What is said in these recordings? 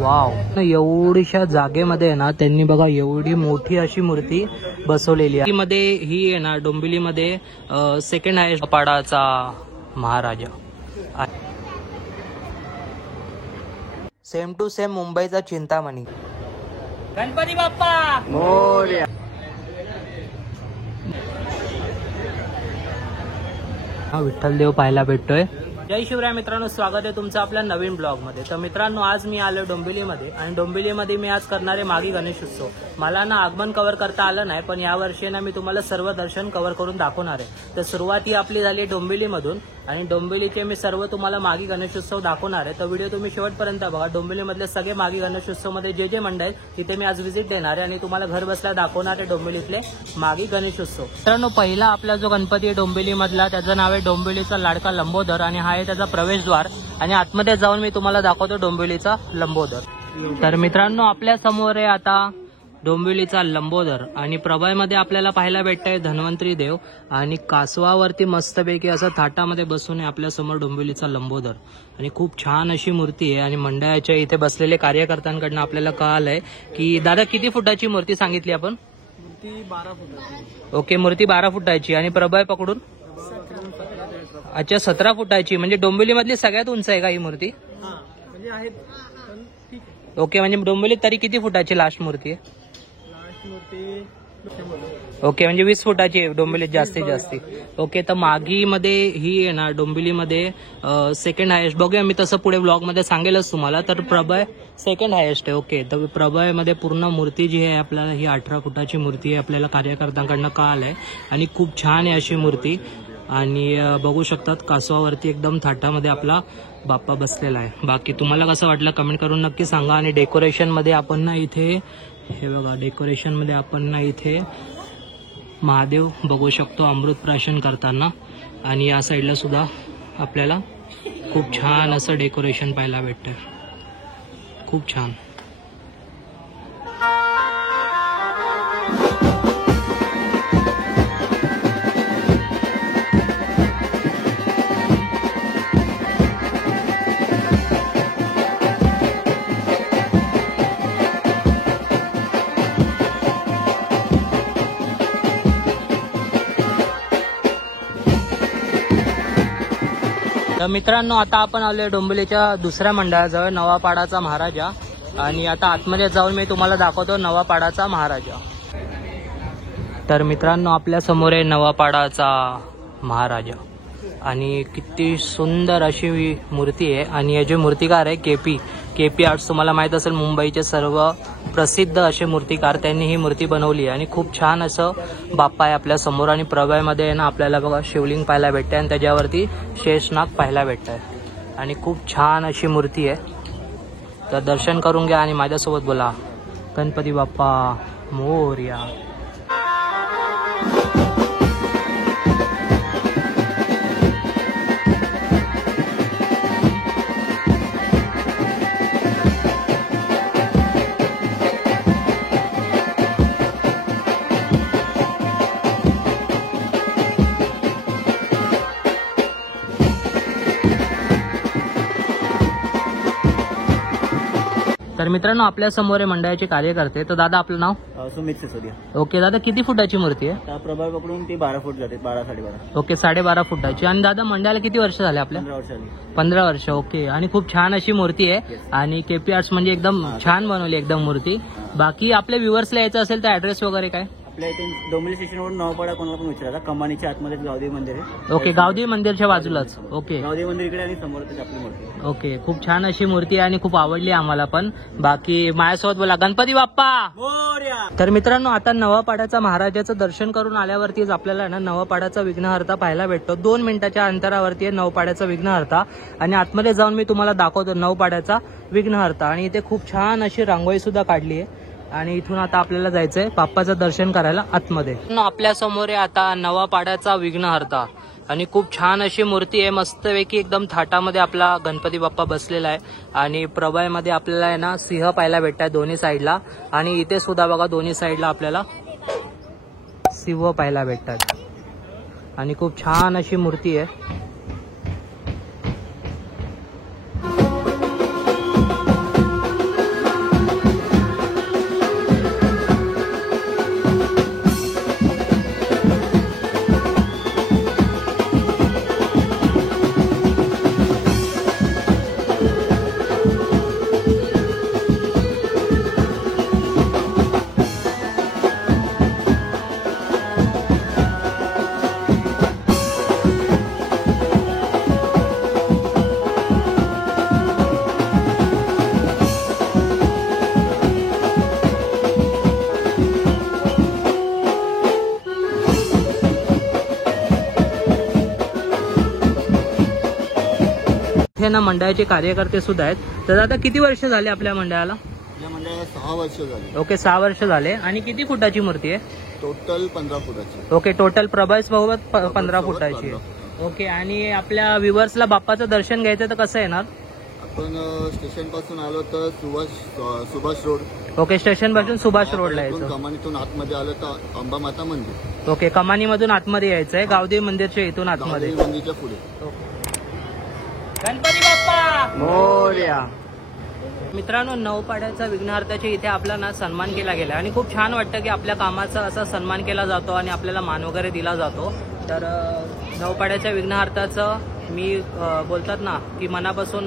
Wow, एवढीशा जागेमध्ये ना त्यांनी बघा एवढी मोठी अशी मूर्ती बसवलेली आहे. मध्ये ही आहे ना डोंबिवलीमध्ये सेकंड हायेस्ट पाडाचा महाराजा. सेम टू सेम मुंबईचा चिंतामणी. गणपती बाप्पा मोरया. हा विठ्ठल देव पाहायला भेटतोय. जय शिवराय मित्रांनो, स्वागत आहे तुमचं आपल्या नवीन ब्लॉग मध्ये. तर मित्रांनो, आज मी आलो डोंबिवलीमध्ये आणि डोंबिवलीमध्ये मी आज करणारे मागी गणेश उत्सव. मला ना आगमन कव्हर करता आलं नाही, पण या वर्षी ना मी तुम्हाला सर्व दर्शन कव्हर करून दाखवणार आहे. तर सुरुवात ही आपली झाली डोंबिवलीमधून आणि डोंबिवलीचे मी सर्व तुम्हाला मागी गणेशोत्सव दाखवणार आहे. तर व्हिडिओ तुम्ही शेवटपर्यंत बघा. डोंबिवलीमधले सगळे मागी गणेशोत्सव मध्ये जे मंडळ आहेत तिथे मी आज व्हिजिट देणार आहे आणि तुम्हाला घर बसल्या दाखवणार आहे डोंबिवलीतले मागी गणेशोत्सव. मित्रांनो, पहिला आपला जो गणपती आहे डोंबिवलीमधला त्याचं नाव आहे डोंबिवलीचा लाडका लंबोदर आणि हा आहे त्याचा प्रवेशद्वार. आणि आतमध्ये जाऊन मी तुम्हाला दाखवतो डोंबिवलीचा लंबोदर. तर मित्रांनो, आपल्या समोर आहे आता डोंबिवलीचा लंबोदर आणि प्रभायमध्ये आपल्याला पाहायला भेटतंय धन्वंतरी देव आणि कासवावरती मस्तपैकी असं थाटामध्ये बसून आपल्या समोर डोंबिवलीचा लंबोदर. आणि खूप छान अशी मूर्ती आहे. आणि मंडळाच्या इथे बसलेले कार्यकर्त्यांकडनं आपल्याला कळालंय की दादा किती फुटाची मूर्ती सांगितली आपण? मूर्ती 12 फुटाची. ओके, मूर्ती 12 फुटाची आणि प्रभाय पकडून अच्छा 17 फुटाची. म्हणजे डोंबिवलीमधली सगळ्यात उंच आहे का ही मूर्ती? म्हणजे आहेत पण ठीक आहे. ओके, म्हणजे डोंबिवलीत तरी किती फुटाची लास्ट मूर्ती आहे? ओके, म्हणजे 20 फुटाची आहे डोंबिवलीत जास्तीत जास्त. ओके, तर मागीमध्ये ही आहे ना डोंबिवलीमध्ये सेकंड हायेस्ट. बघूया, मी तसं पुढे ब्लॉग मध्ये सांगेलच तुम्हाला. तर प्रभय सेकंड हायेस्ट आहे. ओके, तर प्रभयमध्ये पूर्ण मूर्ती जी आहे आपल्याला ही 18 फुटाची मूर्ती आहे. आपल्याला कार्यकर्त्यांकडनं कळालंय आणि खूप छान आहे अशी मूर्ती. आणि बघू शकतात कासवावरती एकदम थाटामध्ये आपला बाप्पा बसलेला आहे. बाकी तुम्हाला कसं वाटलं कमेंट करून नक्की सांगा. आणि डेकोरेशन मध्ये आपण ना इथे हे बघा, डेकोरेशन मध्ये आपण ना इथे महादेव बघू शकतो अमृत प्राशन करताना. आणि या साईडला सुद्धा आपल्याला खूप छान असं डेकोरेशन पाहायला भेटतंय. खूप छान. तर मित्रांनो, आता आपण आलोय डोंबिवलीच्या दुसऱ्या मंडळाजवळ नवापाडाचा महाराजा. आणि आता आतमध्ये जाऊन मी तुम्हाला दाखवतो नवापाडाचा महाराजा. तर मित्रांनो, आपल्या समोर आहे नवापाडाचा महाराजा आणि किती सुंदर अशी मूर्ती आहे. आणि हे जे मूर्तिकार आहे केपी आर्ट्स, तुम्हाला माहित असेल मुंबईचे सर्व प्रसिद्ध असे मूर्तिकार, त्यांनी ही मूर्ती बनवली आहे. आणि खूप छान असं बाप्पा आहे आपल्या समोर. आणि प्रभायमध्ये आहे ना आपल्याला बघा शिवलिंग पाहायला भेटते आणि त्याच्यावरती शेषनाग पाहायला भेटत आहे. आणि खूप छान अशी मूर्ती आहे. तर दर्शन करून घ्या आणि माझ्यासोबत बोला गणपती बाप्पा मोरया. तर मित्रांनो, आपल्या समोर मंडळाचे कार्यकर्ते. तर दादा आपलं नाव? सुमित सिसोदिया. ओके दादा, किती फुटाची मूर्ती आहे? प्रभाव पकडून ती 12 फूट जाते, 12-12.5. ओके, 12.5 फुटाची. आणि दादा मंडळाला किती वर्ष झाले आपल्या? 15 वर्षांनी. 15 वर्ष. ओके, आणि खूप छान अशी मूर्ती आहे. आणि केपी आर्ट्स म्हणजे एकदम छान बनवली एकदम मूर्ती. बाकी आपल्या व्ह्युअर्सला यायचं असेल तर ऍड्रेस वगैरे काय? आपल्या इथे डोंबिवली स्टेशनवरून नवापाडा कोणाला पण विचारा, कमानीच्या आतमध्ये गावदेवी मंदिर आहे. ओके, गावदेवी मंदिरच्या बाजूलाच. ओके, गावदेवी मंदिर इकडे आणि समोर आपली मूर्ती. ओके, खूप छान अशी मूर्ती आहे आणि खूप आवडली आम्हाला पण. बाकी माझ्यासोबत बोला गणपती बाप्पा मोरया. तर मित्रांनो, आता नवापाड्याचा महाराजाचं दर्शन करून आल्यावरतीच आपल्याला ना नवापाड्याचा विघ्नहर्ता पाहायला भेटतो. 2 मिनिटाच्या अंतरावरती आहे नवपाड्याचा विघ्नहर्ता. आणि आतमध्ये जाऊन मी तुम्हाला दाखवतो नवपाड्याचा विघ्नहर्ता. आणि इथे खूप छान अशी रांगोळी सुद्धा काढली आहे. आणि इथून आता आपल्याला जायचंय बाप्पाचं दर्शन करायला आतमध्ये. आपल्या समोर आहे आता नवापाड्याचा विघ्नहर्ता आणि खूप छान अशी मूर्ती आहे. मस्तपैकी एकदम थाटामध्ये आपला गणपती बाप्पा बसलेला आहे. आणि प्रभायमध्ये आपल्याला आहे ना सिंह पाहायला भेटत आहे दोन्ही साईडला. आणि इथे सुद्धा बघा दोन्ही साईडला आपल्याला सिंह पाहायला भेटतात. आणि खूप छान अशी मूर्ती आहे. इथे ना मंडळाचे कार्यकर्ते सुद्धा आहेत. तर आता किती वर्ष झाले आपल्या मंडळाला? या मंडळाला 6 वर्ष झाली. ओके, 6 वर्ष झाले. आणि किती फुटाची मूर्ती आहे? टोटल 15 फुटाची. ओके, टोटल प्रभास सोबत 15 फुटाची. ओके, आणि आपल्या व्ह्युअर्सला बाप्पाचं दर्शन घ्यायचं तर कसं येणार? आपण स्टेशन पासून आलो तर सुभाष रोड. ओके, स्टेशन पासून सुभाष रोडला इथून यायचं. कमानीतून आतमध्ये आलं तर अंबा माता मंदिर. ओके, कमानीमधून आतमध्ये यायचं आहे, गावदेवी मंदिरच्या इथून आतमध्ये. गावदेवी मंदिरच्या पुढे. गणपती बाप्पा मोरया. मित्रांनो, नवपाड्याचा विघ्नहर्त्याच्या इथे आपला ना सन्मान केला गेला आणि खूप छान वाटतं की आपल्या कामाचा असा सन्मान केला जातो आणि आपल्याला मान वगैरे दिला जातो. तर नवपाड्याच्या विघ्नहर्त्याचं मी बोलतात ना की मनापासून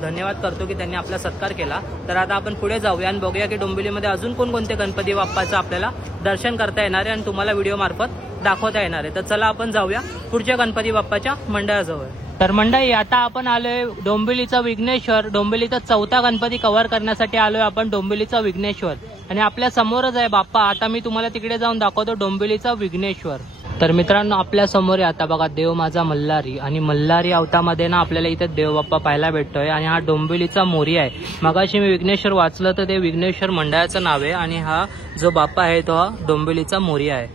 धन्यवाद करतो की त्यांनी आपला सत्कार केला. तर आता आपण पुढे जाऊया आणि बघूया की डोंबिवलीमध्ये अजून कोणकोणते गणपती बाप्पाचं आपल्याला दर्शन करता येणार आहे आणि तुम्हाला व्हिडिओ मार्फत दाखवता येणार आहे. तर चला आपण जाऊया पुढच्या गणपती बाप्पाच्या मंडळाजवळ. तर मंडळी, आता आपण आलोय डोंबिवलीचा विघ्नेश्वर. डोंबिवलीचा 4था गणपती कव्हर करण्यासाठी आलोय आपण डोंबिवलीचा विघ्नेश्वर. आणि आपल्या समोरच आहे बाप्पा. आता मी तुम्हाला तिकडे जाऊन दाखवतो डोंबिवलीचा विघ्नेश्वर. तर मित्रांनो, आपल्या समोर आहे आता बघा देव माझा मल्हारी. आणि मल्हारी अवतामध्ये ना आपल्याला इथे देव बाप्पा पाहायला भेटतोय. आणि हा डोंबिवलीचा मोरी आहे. मगाशी मी विघ्नेश्वर वाचलं तर ते विघ्नेश्वर मंडळाचं नाव आहे. आणि हा जो बाप्पा आहे तो हा डोंबिवलीचा मोरी आहे.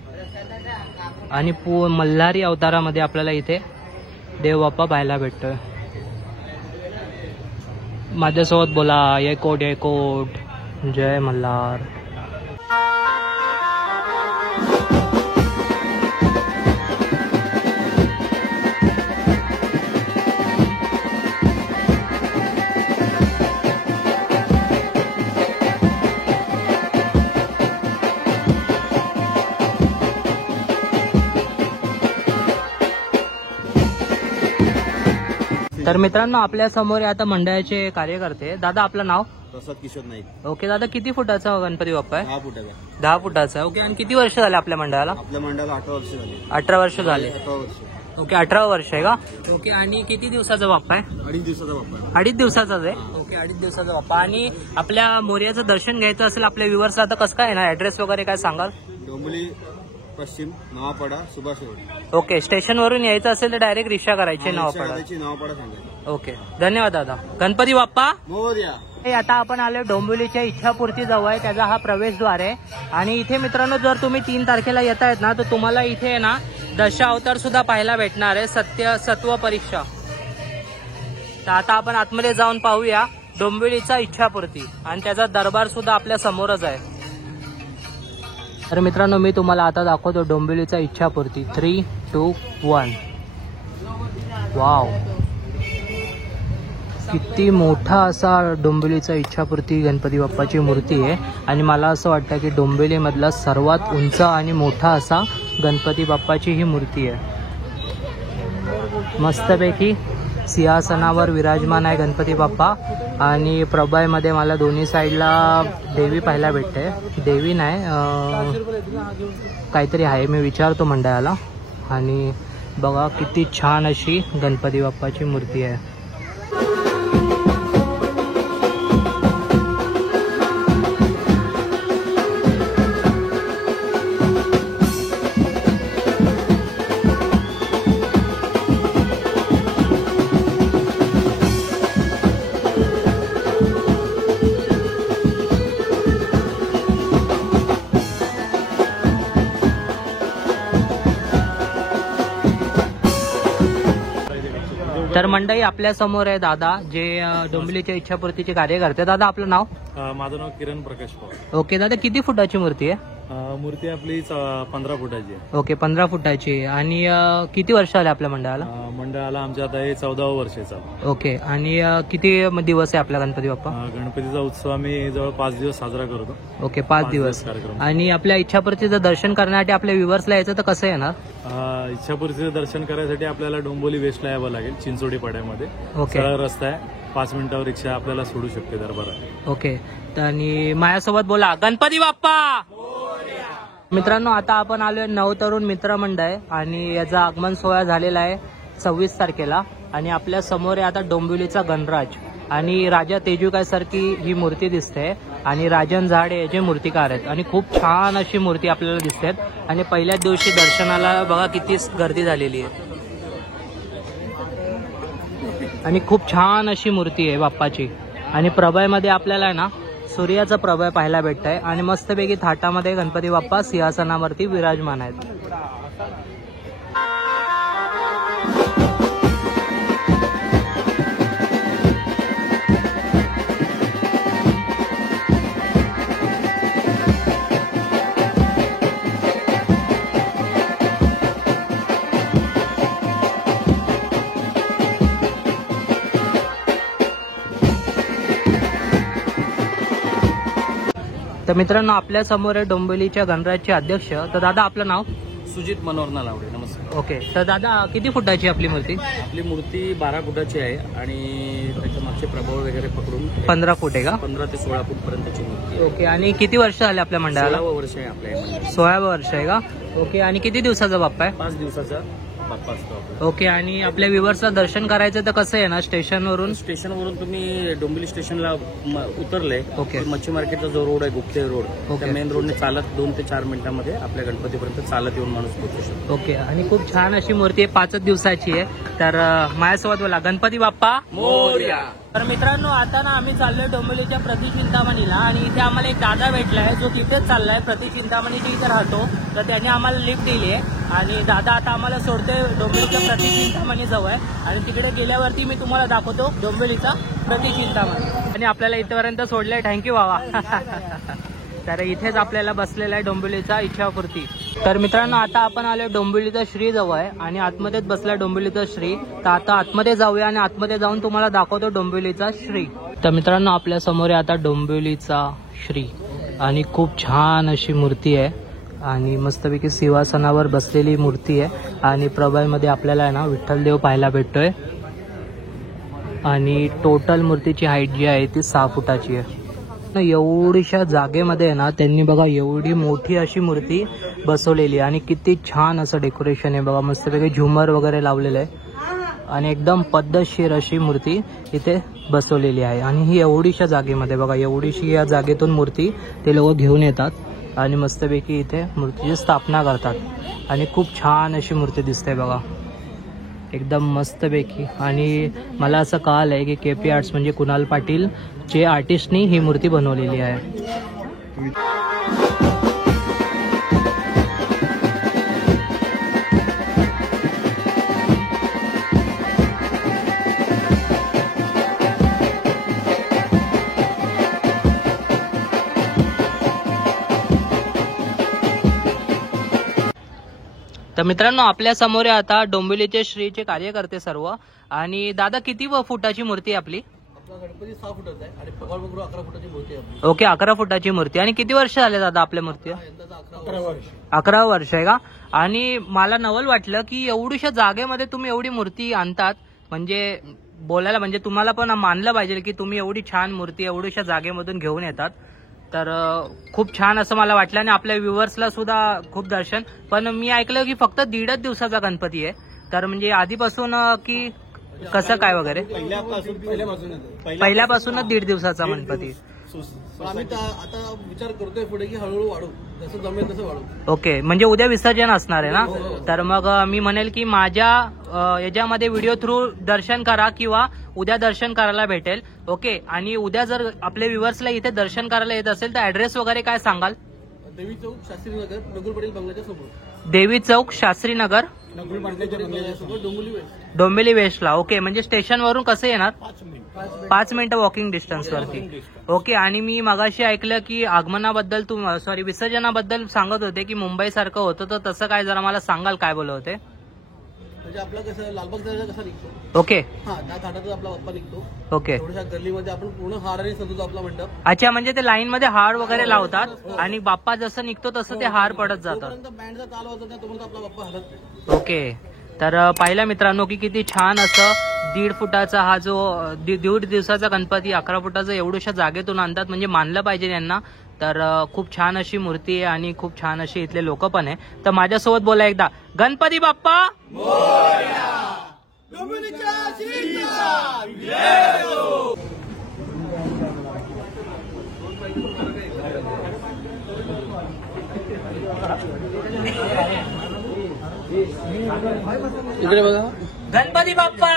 आणि मल्हारी अवतारामध्ये आपल्याला इथे देव बाप्पा पाहायला भेटतोय. माझ्यासोबत बोला, ये कोट ये कोट, जय मल्हार. तर मित्रांनो, आपल्या समोर आता मंडळाचे कार्यकर्ते. दादा, आपलं नाव? प्रसाद किशोर नाईक. ओके दादा, किती फुटाचा गणपती बाप्पा आहे? 10 फुटाचा. 10 फुटाचा. ओके, आणि किती वर्ष झाले आपल्या मंडळाला? आपल्या मंडळाला 18 वर्ष झाली. 18 वर्ष झाले. 18 वर्ष. ओके, 18 वर्ष आहे का? ओके, आणि किती दिवसाचा बाप्पा आहे? 2.5 दिवसाचा बाप्पा. 2.5 दिवसाचाच आहे. ओके, 2.5 दिवसाचा बाप्पा. आणि आपल्या मोर्याचं दर्शन घ्यायचं असेल आपल्या व्ह्युअर्सला तर कसं काय येणार? ऍड्रेस वगैरे काय सांगाल? डोंबिवली पश्चिम, नवापाडा, सुभाष रोड. ओके, स्टेशनवरून यायचं असेल तर डायरेक्ट रिक्षा करायची नवापाडा. नवापाडा सांगायचं. ओके, धन्यवाद दादा. गणपती बाप्पा मोरया. आता आपण आलो डोंबिवलीच्या इच्छापूर्ती जवळ. त्याचा हा प्रवेशद्वार आहे. आणि इथे मित्रांनो, जर तुम्ही 3 तारखेला येत आहेत ना तर तुम्हाला इथे ना दशावतार सुद्धा पाहायला भेटणार आहे, सत्व परीक्षा. तर आता आपण आतमध्ये जाऊन पाहूया डोंबिवलीचा इच्छापूर्ती. आणि त्याचा दरबार सुद्धा आपल्या समोरच आहे. तर मित्रांनो, मी तुम्हाला आता दाखवतो डोंबिवलीचा इच्छापूर्ती. 3, 2, 1. वाव, किती मोठा असा डोंबिवलीचा इच्छापूर्ती गणपती बाप्पाची मूर्ती आहे. आणि मला असं वाटतं की डोंबिवलीमधला सर्वात उंच आणि मोठा असा गणपती बाप्पाची ही मूर्ती आहे. मस्तपैकी सिंहासनावर विराजमान आहे गणपती बाप्पा. आणि प्रभामध्ये मला दोन्ही साईडला देवी पाहायला भेटते. देवी नाही, काहीतरी आहे, मी विचारतो मंडळाला. आणि बघा किती छान अशी गणपती बाप्पाची मूर्ती आहे. तर मंडळी, आपल्या समोर आहे दादा जे डोंबिवलीच्या इच्छापूर्तीचे कार्य करते. दादा, आपलं नाव? माझं नाव किरण प्रकाश पवार. ओके दादा, किती फुटाची मूर्ती आहे? मूर्ती आपली 15 फुटाची आहे. ओके, 15 फुटाची. आणि किती वर्ष आले आपल्या मंडळाला? मंडळाला आमच्या आता हे 14वं वर्षाचा. ओके, आणि किती दिवस आहे आपला गणपती बाप्पा? गणपतीचा उत्सव आम्ही जवळ 5 दिवस साजरा करतो. ओके, 5 दिवस. कार्यक्रम. आणि आपल्या इच्छापूर्तीचं दर्शन करण्यासाठी आपल्या व्ह्युअर्सला यायचं तर कसं येणार? इच्छापूर्तीचं दर्शन करायसाठी आपल्याला डोंबिवली वेस्टला यावं लागेल, चिंचोडी पाड्यामध्ये. ओके, सरळ रस्ता आहे, 5 मिनिटावर रिक्षा आपल्याला सोडू शकते दरबारात. ओके. आणि माझ्यासोबत बोला, गणपती बाप्पा. मित्रांनो, आता आपण आलोय नवतरुण मित्र मंडळ आणि याचा आगमन सोहळा झालेला आहे 26 तारखेला. आणि आपल्या समोर आहे आता डोंबिवलीचा गणराज आणि राजा तेजूकाय सारखी ही मूर्ती दिसते. आणि राजन झाडे याचे मूर्तिकार आहेत. आणि खूप छान अशी मूर्ती आपल्याला दिसते. आणि पहिल्याच दिवशी दर्शनाला बघा किती गर्दी झालेली आहे. आणि खूप छान अशी मूर्ती आहे बाप्पाची. आणि प्रभयमध्ये आपल्याला आहे ना सूर्याचा प्रभय पाहायला भेटत आहे आणि मस्तपैकी थाटामध्ये गणपती बाप्पा सिंहासनावरती विराजमान आहेत. तर मित्रांनो आपल्या समोर आहे डोंबिवलीच्या गणराजचे अध्यक्ष. तर दादा आपलं नाव? सुजित मनोहर नालावडे. नमस्कार. ओके. तर दादा किती फुटाची आपली मूर्ती? आपली मूर्ती 12 फुटाची आहे आणि त्याच्या मागचे प्रभाव वगैरे पकडून 15 फूट आहे का? 15 ते 16 फूट पर्यंतची मूर्ती आहे. ओके. आणि किती वर्ष झाले आपल्या मंडळाला? 16 वर्ष आहे आपल्या या मंडळात. 16 वर्ष आहे का? ओके. आणि किती दिवसाचा बाप्पा आहे? 5 दिवसाचा बाप्पा असतो आपला. ओके. आणि आपल्या व्ह्युअर्सला दर्शन करायचं तर कसं आहे ना स्टेशनवरून? स्टेशनवरून तुम्ही डोंबिवली स्टेशनला उतरले ओके. की मच्छी मार्केटचा जो रोड आहे गुप्ते रोड ओके. त्या मेन रोडने चालत 2 ते 4 मिनिटांमध्ये आपल्या गणपतीपर्यंत चालत येऊन माणूस पोहोचू शकतो. ओके. आणि खूप छान अशी मूर्ती आहे, 5 दिवसाची आहे. तर माझ्यासोबत बोला गणपती बाप्पा मोरया. तर मित्रांनो आता ना आम्ही चाललोय डोंबिवलीच्या प्रतिचिंतामणीला आणि इथे आम्हाला एक दादा भेटलाय जो तिथेच चाललाय, प्रतिचिंतामणीच्या इथे राहतो. तर त्याने आम्हाला लिफ्ट दिली आहे आणि दादा आता आम्हाला सोडते डोंबिवलीच्या प्रतिचिंतामणी जवळ आणि तिकडे गेल्यावरती मी तुम्हाला दाखवतो डोंबिवलीचा प्रतिचिंतामणी. आणि आपल्याला इथपर्यंत सोडलंय. थँक्यू बाबा. तर इथेच आपल्याला बसलेला आहे डोंबिवलीचा इच्छापूर्ती. तर मित्रांनो आता आपण आलोय डोंबिवलीचा श्री जवळ आहे आणि आतमध्येच बसलाय डोंबिवलीचा श्री. तर आता आतमध्ये जाऊया आणि आतमध्ये जाऊन तुम्हाला दाखवतो डोंबिवलीचा श्री. तर मित्रांनो आपल्या समोर आहे आता डोंबिवलीचा श्री आणि खूप छान अशी मूर्ती आहे आणि मस्तपैकी सिंहासनावर बसलेली मूर्ती आहे आणि प्रभयमध्ये आपल्याला आहे ना विठ्ठलदेव पाहायला भेटतोय आणि टोटल मूर्तीची हाईट जी आहे ती 6 फुटाची आहे. एवढीशा जागेमध्ये आहे ना त्यांनी बघा एवढी मोठी अशी मूर्ती बसवलेली आहे आणि किती छान असं डेकोरेशन आहे बघा. मस्तपैकी झुमर वगैरे लावलेलं आहे आणि एकदम पद्धतशीर अशी मूर्ती इथे बसवलेली आहे. आणि ही एवढीशा जागेमध्ये बघा एवढीशी या जागेतून मूर्ती ते लोक घेऊन येतात आणि मस्तपैकी इथे मूर्तीची स्थापना करतात आणि खूप छान अशी मूर्ती दिसते बघा एकदम मस्तपैकी. आणि मला असं कळालं आहे की KP आर्ट्स म्हणजे कुणाल पाटील जे आर्टिस्टनी ही मूर्ती बनवलेली आहे. तर मित्रांनो आपल्या समोर आहे आता डोंबिवलीचे श्रीचे कार्यकर्ते सर्व. आणि दादा किती फुटाची मूर्ती आहे आपली? गणपती 6 फुटाचा आहे आणि पगार बघू 11 फुटाची मूर्ती आहे. ओके. 11 फुटाची मूर्ती. आणि किती वर्ष झाले दादा आपल्या मूर्ती? 11 वर्ष आहे का? आणि मला नवल वाटलं की एवढीशा जागेमध्ये तुम्ही एवढी मूर्ती आणतात म्हणजे बोलायला म्हणजे तुम्हाला पण मानलं पाहिजे की तुम्ही एवढी छान मूर्ती एवढीशा जागेमधून घेऊन येतात. तर खूप छान असं मला वाटलं आणि आपल्या व्ह्युअर्सला सुद्धा खूप दर्शन. पण मी ऐकलं की फक्त 1.5 दिवसाचा गणपती आहे. तर म्हणजे आधीपासून की कसं काय वगैरे? पहिल्यापासूनच 1.5 दिवसाचा गणपती. आम्ही आता विचार करतोय पुढे की हळूहळू वाढू, जसं जमेल तसं वाढू. ओके. म्हणजे उद्या विसर्जन असणार आहे ना? तर मग मी म्हणेल की माझ्या याच्यामध्ये व्हिडिओ थ्रू दर्शन करा किंवा उद्या दर्शन करायला भेटेल. ओके. आणि उद्या जर आपल्या व्ह्युअर्सला इथे दर्शन करायला येत असेल तर ऍड्रेस वगैरे काय सांगाल? देवी चौक शास्त्रीनगर नगुल पाटील बंगल्याच्या समोर. देवी चौक शास्त्रीनगर नगुल पाटील बंगल्याच्या डोंबिवली वेस्ट. डोंबिवली वेस्टला. ओके. म्हणजे स्टेशनवरून कसं येणार? 5 मिनिटं वॉकिंग डिस्टन्स वरती. ओके. आणि मी मगाशी ऐकलं की आगमनाबद्दल विसर्जनाबद्दल सांगत होते की मुंबई सारखं होतं, तर तसं काय जरा मला सांगाल काय बोलत होते? म्हणजे आपला कसं लालबाग कसा निघतो ओके. हा त्या थाटातच आपला बाप्पा निघतो. ओके. थोड्याशा गल्लीमध्ये आपण पूर्ण हार आणि सजवतो आपला मंडप. अच्छा. म्हणजे ते लाईन मध्ये हार वगैरे लावतात आणि बाप्पा जसं निघतो तसं ते हार पडत जातात. बँडचा ताल वाजत नाही तोपर्यंत आपला बाप्पा हलत नाही. ओके. तर पाहिलं मित्रांनो की किती छान असं 1.5 फुटाचा हा जो 1.5 दिवसाचा गणपती 11 फुटाचा एवढ्याशा जागेतून आणतात म्हणजे मानलं पाहिजे यांना. तर खूप छान अशी मूर्ती आहे आणि खूप छान अशी इथले लोक पण आहे. तर माझ्यासोबत बोला एकदा गणपती बाप्पा इकडे बघा. गणपती बाप्पा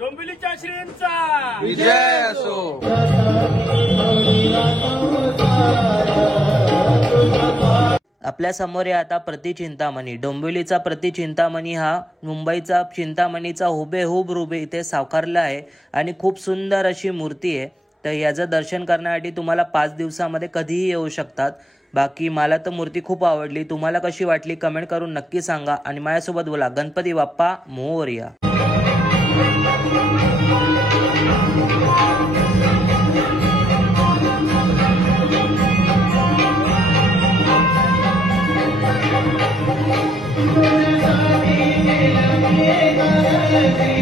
डोंबिवलीच्या श्रींचा विजय असो. आपल्या समोर आहे आता प्रतिचिंतामणी. डोंबिवलीचा प्रतिचिंतामणी हा मुंबईचा चिंतामणीचा हुबेहूब रूप इथे साकारला आहे आणि खूप सुंदर अशी मूर्ती आहे. तर याचं दर्शन करण्यासाठी तुम्हाला 5 दिवसामध्ये कधीही येऊ शकतात. बाकी मला तर मूर्ती खूप आवडली. तुम्हाला कशी वाटली कमेंट करून नक्की सांगा आणि माझ्यासोबत बोला गणपती बाप्पा मोरया. तुझ्यासाठी